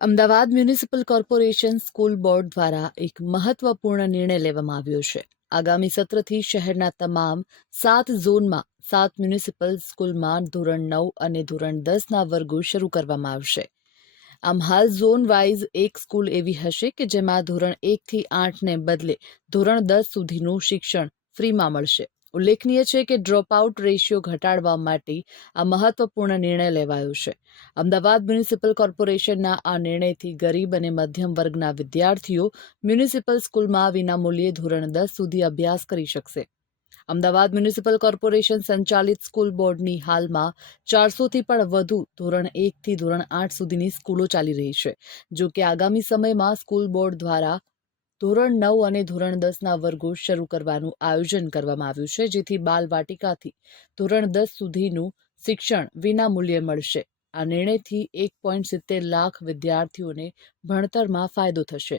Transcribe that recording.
Ahmedabad municipal corporation school board દ્વારા એક મહત્વપૂર્ણ નિર્ણય લેવામાં આવ્યો છે. આગામી સત્રથી શહેરના તમામ 7 ઝોનમાં 7 મ્યુનિસિપલ સ્કૂલમાં ધોરણ 9 અને ધોરણ 10ના વર્ગો શરૂ કરવામાં આવશે. આમ હાલ ઝોન વાઇઝ એક સ્કૂલ એવી હશે કે જેમાં ધોરણ 1થી 8ને બદલે ધોરણ 10 સુધીનું શિક્ષણ ફ્રીમાં મળશે. ઉલ્લેખનીય છે કે ડ્રોપઆઉટ રેશિયો ઘટાડવા માટે આ મહત્વપૂર્ણ નિર્ણય લેવાયો છે. અમદાવાદ મ્યુનિસિપલ કોર્પોરેશનના આ નિર્ણયથી ગરીબ અને મધ્યમ વર્ગના વિદ્યાર્થીઓ મ્યુનિસિપલ સ્કૂલમાં વિનામૂલ્યે ધોરણ 10 સુધી અભ્યાસ કરી શકશે. અમદાવાદ મ્યુનિસિપલ કોર્પોરેશન સંચાલિત સ્કૂલ બોર્ડની હાલમાં 400થી પણ વધુ ધોરણ 1થી ધોરણ 8 સુધીની સ્કૂલો ચાલી રહી છે. જો કે આગામી સમયમાં સ્કૂલ બોર્ડ દ્વારા ધોરણ 9 અને ધોરણ 10ના વર્ગો શરૂ કરવાનું આયોજન કરવામાં આવ્યું છે, જેથી બાલવાટિકાથી ધોરણ 10 સુધીનું શિક્ષણ વિનામૂલ્યે મળશે. આ નિર્ણયથી 1.70 લાખ વિદ્યાર્થીઓને ભણતરમાં ફાયદો થશે.